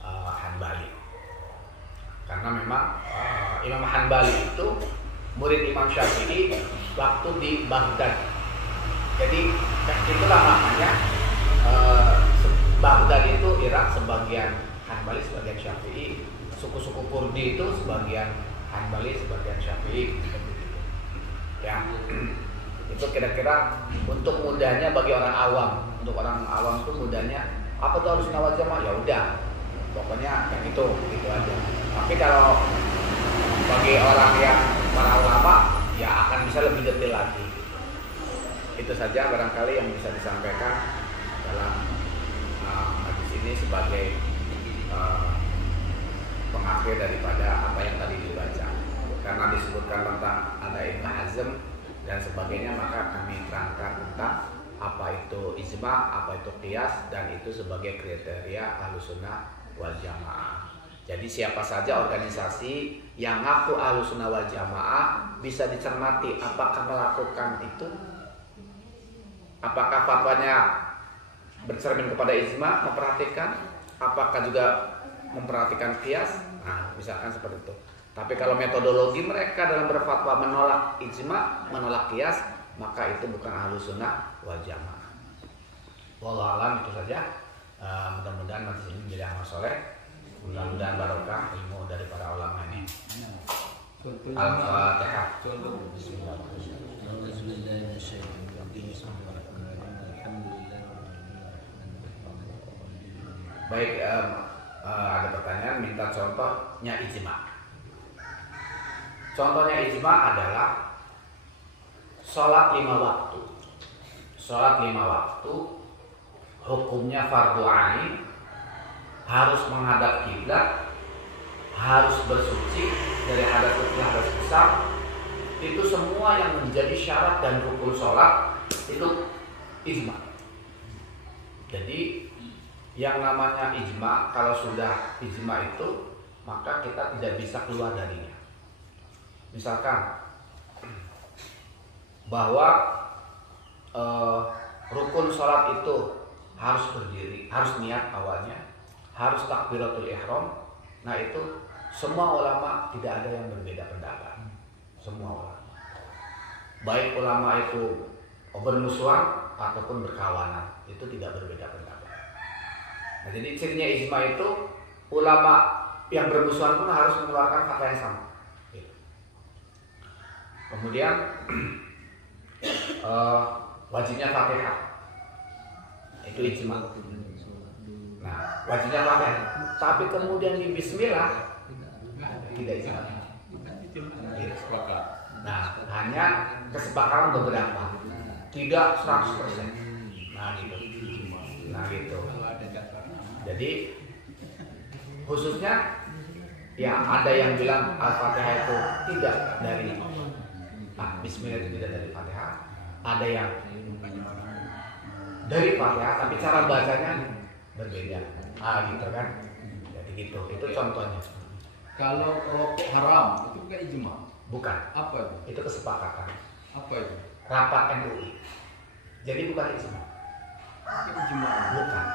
Hanbali. Karena memang Imam Hanbali itu murid Imam Syafi'i waktu di Baghdad. Jadi itulah makanya Baghdad itu Irak sebagian Hanbali, sebagian Syafi'i. Suku-suku Kurdi itu sebagian Hanbali, sebagian Syafi'i. Ya, itu kira-kira untuk mudahnya bagi orang awam. Untuk orang awam itu mudahnya apa tuh harus nawal jamaah? Ya udah, pokoknya yang itu aja. Tapi kalau bagi orang yang para ulama, ya akan bisa lebih detail lagi. Itu saja barangkali yang bisa disampaikan dalam hadis ini sebagai pengakhir daripada apa yang tadi dibaca. Karena disebutkan tentang ada Ibnu Hazm dan sebagainya, maka kami terangkan tentang apa itu ijma, apa itu qiyas, dan itu sebagai kriteria Ahlussunnah wal Jamaah. Jadi siapa saja organisasi yang ngaku Ahlussunnah wal Jamaah bisa dicermati apakah melakukan itu, apakah fatwanya bercermin kepada ijma, memperhatikan, apakah juga memperhatikan qiyas. Nah, misalkan seperti itu. Tapi kalau metodologi mereka dalam berfatwa menolak ijma, menolak qiyas, maka itu bukan Ahlussunnah wal Jamaah. Wallahu a'lam, itu saja. Mudah-mudahan majelis ini menjadi amal soleh. Mudah-mudahan barokah ilmu dari para ulama ini. Al-Fatihah. Baik, ada pertanyaan, minta contohnya ijma. Contohnya ijma adalah sholat 5 waktu. Sholat 5 waktu hukumnya fardu ain, harus menghadap kiblat, harus bersuci dari hadas kecil hadas besar. Itu semua yang menjadi syarat dan rukun sholat itu ijma. Jadi yang namanya ijma, kalau sudah ijma itu maka kita tidak bisa keluar darinya. Misalkan bahwa rukun sholat itu harus berdiri, harus niat awalnya, harus takbiratul ihram. Nah itu semua ulama tidak ada yang berbeda pendapat. Semua ulama, baik ulama itu bermusuhan ataupun berkawanan, itu tidak berbeda pendapat. Nah, jadi cirinya ijma itu ulama yang bermusuhan pun harus mengeluarkan fatwa yang sama. Kemudian wajibnya Fatihah, itu ijma. Nah, wajibnya Fatihah. Tapi kemudian di Bismillah tidak ijma. Nah, hanya kesepakatan beberapa, tidak 100%. Nah, gitu. Jadi khususnya ya ada yang bilang Al-Fatihah itu tidak dari Bismillah, itu tidak dari Fatihah. Ada yang dari Fatihah tapi cara bacanya berbeda. Gitu kan. Jadi gitu. Itu contohnya. Kalau rokok haram itu bukan ijma. Bukan. Apa itu? Itu kesepakatan. Apa itu? Rapat MUI. Jadi bukan ijma. Ijma. Bukan.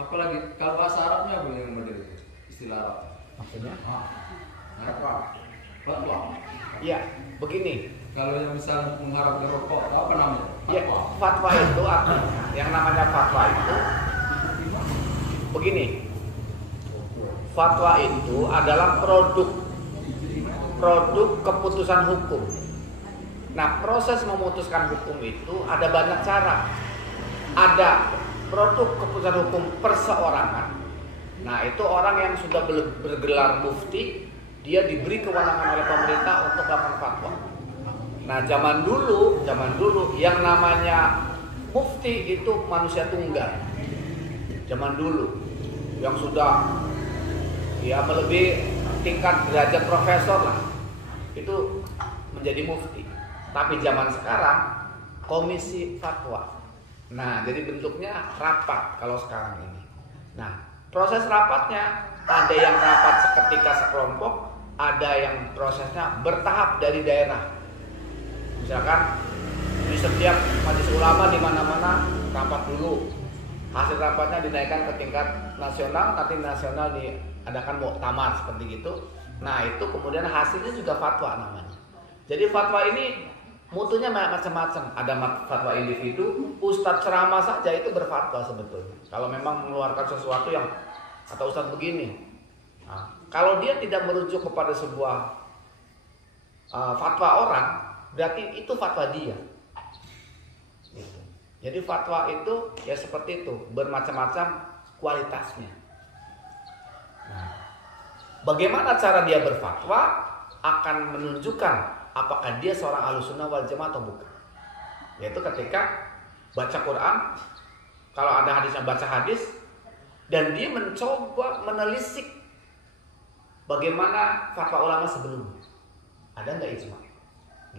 Apalagi kalau bahasa Arabnya apa yang model itu? Istilah Arab. Maksudnya? Apa? Fatwa. Iya, begini. Kalau yang misalnya mengharapkan rokok, apa namanya? Ya, fatwa itu artinya, yang namanya fatwa itu begini. Fatwa itu adalah produk keputusan hukum. Nah, proses memutuskan hukum itu ada banyak cara. Ada produk keputusan hukum perseorangan. Nah, itu orang yang sudah bergelar mufti, dia diberi kewenangan oleh pemerintah untuk melakukan fatwa. Nah, zaman dulu yang namanya mufti itu manusia tunggal. Zaman dulu yang sudah ya melebihi tingkat derajat profesor lah, itu menjadi mufti. Tapi zaman sekarang komisi fatwa. Nah, jadi bentuknya rapat kalau sekarang ini. Nah, proses rapatnya ada yang rapat seketika sekelompok, ada yang prosesnya bertahap dari daerah. Misalkan di setiap majelis ulama di mana-mana rapat dulu, hasil rapatnya dinaikkan ke tingkat nasional, nanti nasional diadakan muktamar seperti gitu. Nah itu kemudian hasilnya juga fatwa namanya. Jadi fatwa ini mutunya macam-macam. Ada fatwa individu, ustadz ceramah saja itu berfatwa sebetulnya. Kalau memang mengeluarkan sesuatu yang kata ustadz begini, nah, kalau dia tidak merujuk kepada sebuah fatwa orang, berarti itu fatwa dia. Gitu. Jadi fatwa itu ya seperti itu, bermacam-macam kualitasnya. Nah, bagaimana cara dia berfatwa akan menunjukkan apakah dia seorang Ahlussunnah wal Jamaah atau bukan. Yaitu ketika baca Quran, kalau ada hadisnya baca hadis, dan dia mencoba menelisik bagaimana fatwa ulama sebelumnya. Ada nggak ijma?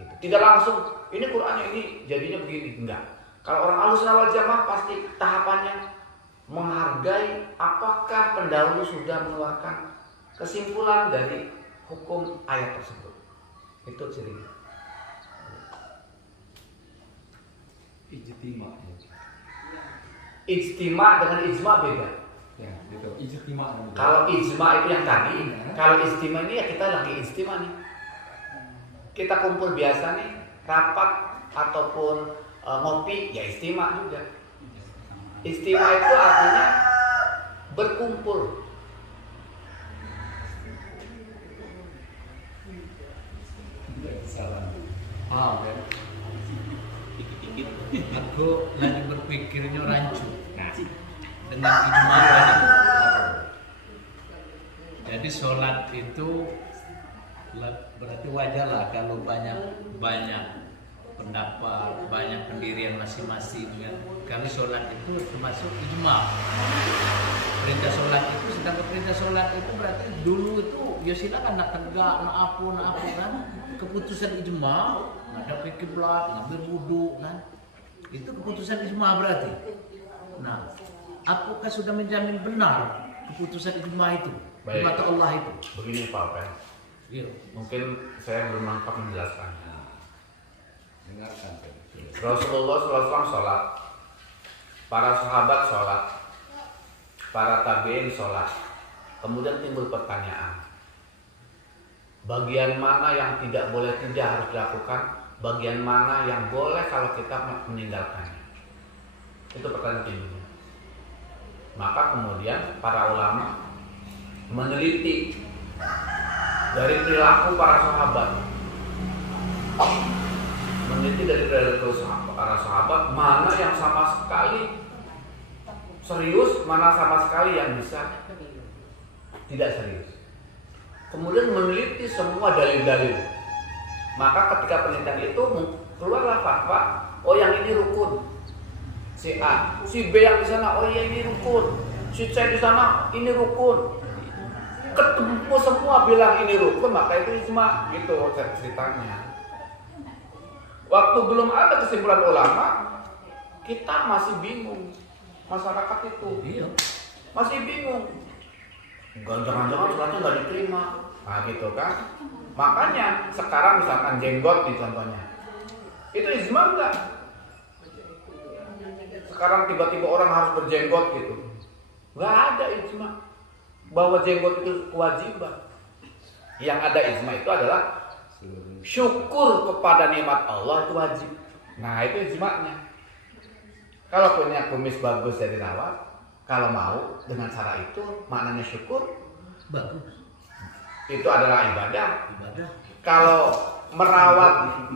Gitu. Tidak langsung ini Qurannya ini jadinya begini, enggak. Kalau orang Ahlussunnah wal Jamaah pasti tahapannya menghargai apakah pendahulu sudah mengeluarkan kesimpulan dari hukum ayat tersebut. Itu cirinya. Ijtima dengan ijma beda. Ya, itu ijtima. Kalau ijma itu yang tadi, kalau ijtima ini ya kita lagi ijtima nih. Kita kumpul biasa nih, rapat ataupun ngopi, ya ijtima juga. Ijtima itu artinya berkumpul. Paham kan? Dikit-dikit aku lagi berpikirnya rancu. Nah, dengan ijma tadi. Jadi sholat itu berarti wajar lah kalau banyak pendapat, banyak pendirian masing-masing kan. Kalau sholat itu termasuk ijma. Perintah sholat itu, sedangkan perintah sholat itu berarti dulu itu ya silakan nak tegak, nak apa kan. Keputusan ijma, ngadap ke kiblat, ngambil wudu kan. Itu keputusan ijma berarti. Nah, apakah sudah menjamin benar keputusan ijma itu di mata Allah itu? Begini Pak Pen. Iya. Mungkin saya belum lengkap menjelaskannya. Dengarkan. Rasulullah SAW sholat, para sahabat sholat, para tabi'in sholat. Kemudian timbul pertanyaan, bagian mana yang tidak harus dilakukan, bagian mana yang boleh kalau kita meninggalkannya. Itu pertanyaan timbulnya. Maka kemudian para ulama meneliti dari perilaku para sahabat, para sahabat mana yang sama sekali serius, mana sama sekali yang bisa tidak serius. Kemudian meneliti semua dalil-dalil. Maka ketika penelitian itu keluarlah fatwa, oh yang ini rukun. Si A, si B yang di sana, oh iya ini rukun. Si C di sana, ini rukun. Ketemu semua bilang ini rukun, maka itu ijma, gitu ceritanya. Waktu belum ada kesimpulan ulama, kita masih bingung. Masyarakat itu masih bingung. Jangan-jangan sholatnya nggak diterima, nah gitu kan. Makanya sekarang misalkan jenggot nih contohnya, itu ijma enggak? Sekarang tiba-tiba orang harus berjenggot gitu, nggak ada ijma bahwa jenggot itu kewajiban. Yang ada ijma itu adalah syukur kepada nikmat Allah itu wajib. Nah itu ijma'nya. Kalau punya kumis bagus ya dirawat. Kalau mau dengan cara itu maknanya syukur, bagus. Itu adalah ibadah. Kalau merawat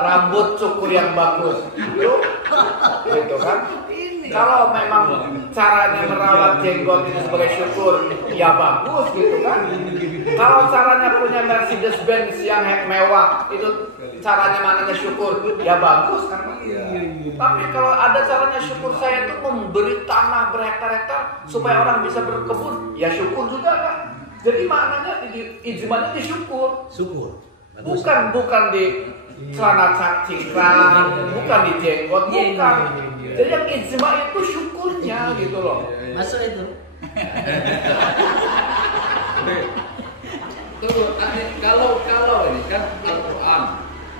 rambut cukur yang bagus itu kan. Kalau memang caranya merawat jenggot itu sebagai syukur, ya bagus gitu kan. Kalau caranya punya Mercedes Benz yang mewah itu caranya maknanya syukur, ya bagus kan. Tapi kalau ada caranya syukur, saya itu memberi tanah berhektar-hektar supaya orang bisa berkebun, ya syukur juga kan. Jadi maknanya ijma'nya di syukur. Bukan di celana cingkrang, bukan di jenggot, bukan. Jadi yang ijma itu syukurnya gitu loh. Masuk itu. Tunggu, kalau ini kan Al-Quran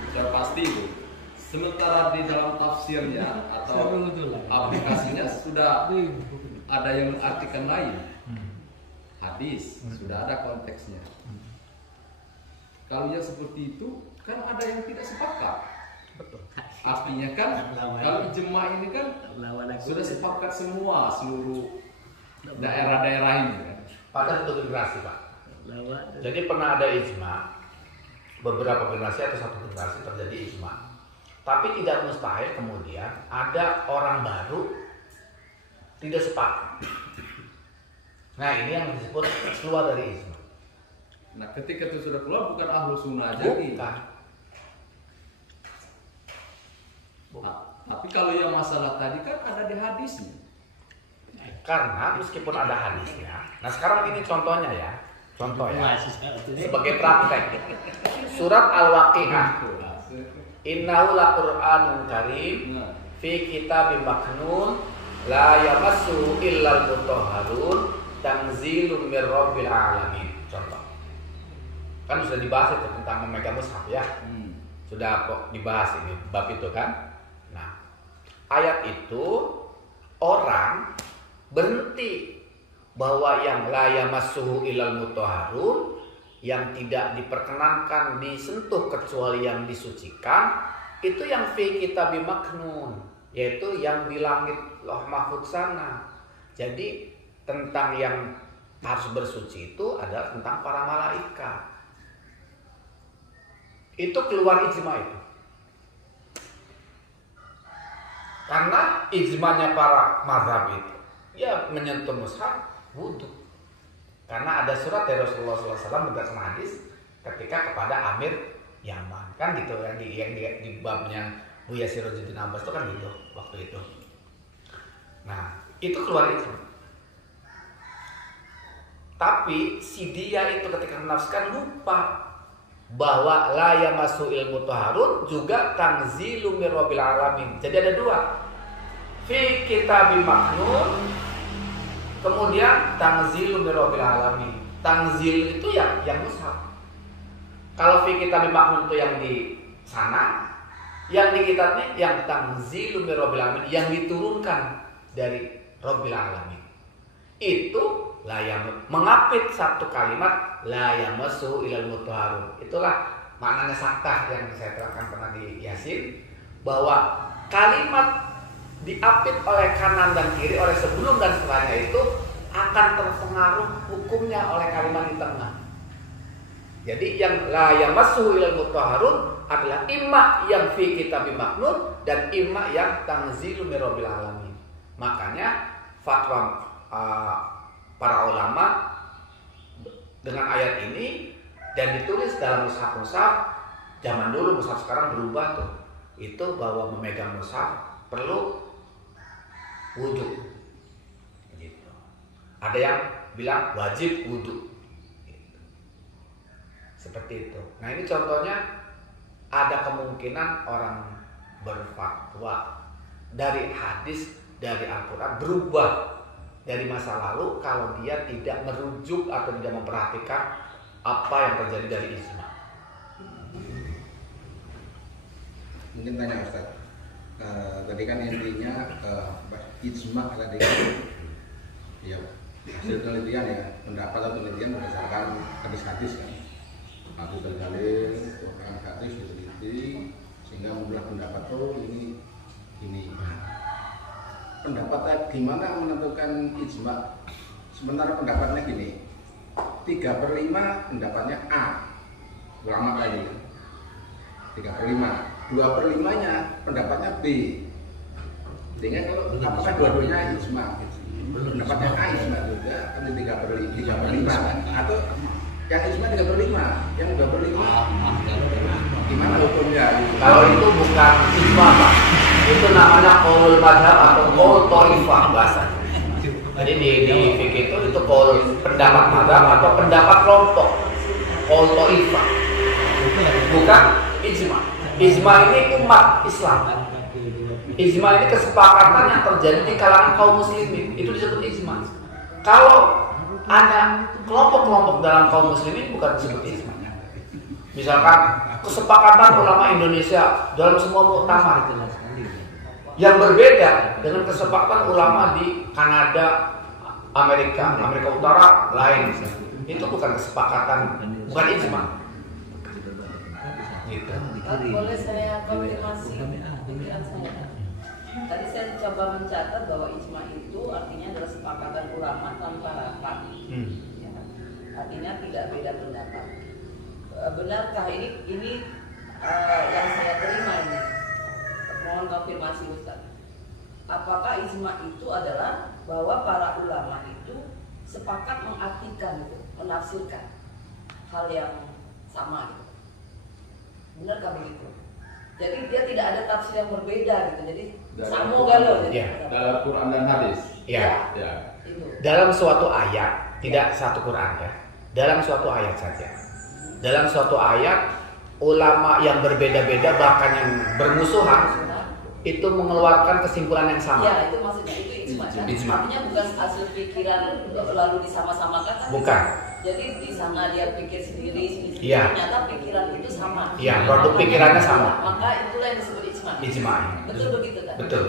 sudah pasti itu. Sementara di dalam tafsirnya atau aplikasinya sudah ada yang mengartikan lain. Hadis sudah ada konteksnya. Kalau yang seperti itu kan ada yang tidak sepakat. Artinya kan kalau ijma ini kan sudah sepakat semua seluruh daerah-daerah ini kan. Pada satu generasi, Pak. Jadi pernah ada ijma, beberapa generasi atau satu generasi terjadi ijma. Tapi tidak mustahil kemudian ada orang baru tidak sepakat. Nah ini yang disebut keluar dari ijma. Nah ketika itu sudah keluar bukan ahlu sunnah jadi. Nah, tapi kalau yang masalah tadi kan ada di hadisnya. Karena meskipun ada hadisnya, nah sekarang ini contohnya ya, sebagai praktek. Surat Al-Waqi'ah. Innahu laqur'anun karim fi kitabim maknun la yamassuhu illal mutahharun tanzilum mir rabbil alamin. Contoh. Kan sudah dibahas itu tentang memegang mushaf ya. Sudah kok dibahas ini bab itu kan. Nah, ayat itu orang berhenti bahwa yang la yamassuhu illal mutahharun, yang tidak diperkenankan disentuh kecuali yang disucikan, itu yang fi kitabim maknun, yaitu yang di langit Lauh Mahfuz sana. Jadi tentang yang harus bersuci itu adalah tentang para malaikat. Itu keluar ijma itu. Karena ijmanya para mazhab itu ya menyentuh mushaf wudhu. Karena ada surat dari Rasulullah SAW berdasarkan hadis ketika kepada Amir Yaman kan gitu yang di babnya Buya Sirajuddin Abbas itu kan gitu waktu itu. Nah itu keluar itu. Tapi si dia itu ketika menafsirkan lupa bahwa la yamassu ilmu taharun juga tanzilum mir rabbil alamin. Jadi ada dua. Fi kitabim maknun, kemudian tanzilum mir rabbil alamin. Tanzil itu yang mushaf. Kalau fi kitabim maknun itu yang di sana, yang di kitabnya yang tanzilum mir rabbil alamin, yang diturunkan dari rabbil alamin. Itu mengapit satu kalimat la yamassu ilal mutahharun. Itulah maknanya saktah yang saya terangkan pernah di Yasin, bahwa kalimat diapit oleh kanan dan kiri, oleh sebelum dan setelahnya itu akan terpengaruh hukumnya oleh kalimat di tengah. Jadi yang la yamassu ilal mutahharun adalah imma yang fi kitabim maknun dan imma yang tanzilum mir rabbil alamin. Makanya fatwa para ulama dengan ayat ini dan ditulis dalam mushaf-mushaf zaman dulu, mushaf sekarang berubah tuh, itu bahwa memegang mushaf perlu wudhu gitu. Ada yang bilang wajib wudhu gitu. Seperti itu. Nah ini contohnya ada kemungkinan orang berfatwa dari hadis, dari Al-Quran berubah dari masa lalu kalau dia tidak merujuk atau tidak memperhatikan apa yang terjadi dari ijma. Mungkin tanya Ustaz, tadi kan intinya ijma tadi ya hasil penelitian ya, pendapat atau penelitian berdasarkan hadis-hadis kan, hadis dalil, orang hadis diteliti sehingga membuat pendapat ini. Pendapatnya gimana menentukan ijma? Sementara pendapatnya gini, 3/5 pendapatnya A, ulama tadi 3/5, 2/5-nya pendapatnya B. Dengan kalau apakah dua-duanya ijma? Pendapatnya A ijma juga, kan 3/5 kan? Atau yang ijma 3/5, yang 2/5 gimana hukumnya? Kalau itu bukan ijma Pak, itu namanya qaul madhab atau qaul thaifah bahasanya. Jadi di fikih itu qaul pendapat madhab atau pendapat kelompok, qaul thaifah, bukan ijma. Ijma ini umat Islam. Ijma ini kesepakatan yang terjadi di kalangan kaum muslimin, itu disebut ijma. Kalau ada kelompok-kelompok dalam kaum muslimin bukan disebut ijma. Misalkan kesepakatan ulama Indonesia dalam semua muktamar yang berbeda dengan kesepakatan ulama di Kanada, Amerika Utara lain. Itu bukan kesepakatan, bukan ijma. Gitu. Boleh saya konfirmasi pikiran saya? Tadi saya coba mencatat bahwa ijma itu artinya adalah kesepakatan ulama tanpa rapat. Ya. Artinya tidak beda pendapat. Benarkah ini yang saya terima ini? Mohon konfirmasi Ustaz. Apakah ijma itu adalah bahwa para ulama itu sepakat mengartikan, menafsirkan hal yang sama gitu? Benarkah begitu? Jadi dia tidak ada tafsir yang berbeda gitu. Jadi sama galau. Dalam Quran dan hadis. Ya. Itu. Dalam suatu ayat, tidak satu Quran ya. Dalam suatu ayat saja. Dalam suatu ayat ulama yang berbeda-beda bahkan yang bermusuhan itu mengeluarkan kesimpulan yang sama. Ya, itu maksudnya itu ijma. Artinya bukan hasil pikiran lalu disama-samakan. Bukan. Jadi di sana dia pikir sendiri, Ya. ternyata pikiran itu sama. Iya, produk pikirannya sama. Maka itulah yang disebut ijma. Ijma. Betul begitu kan? Betul.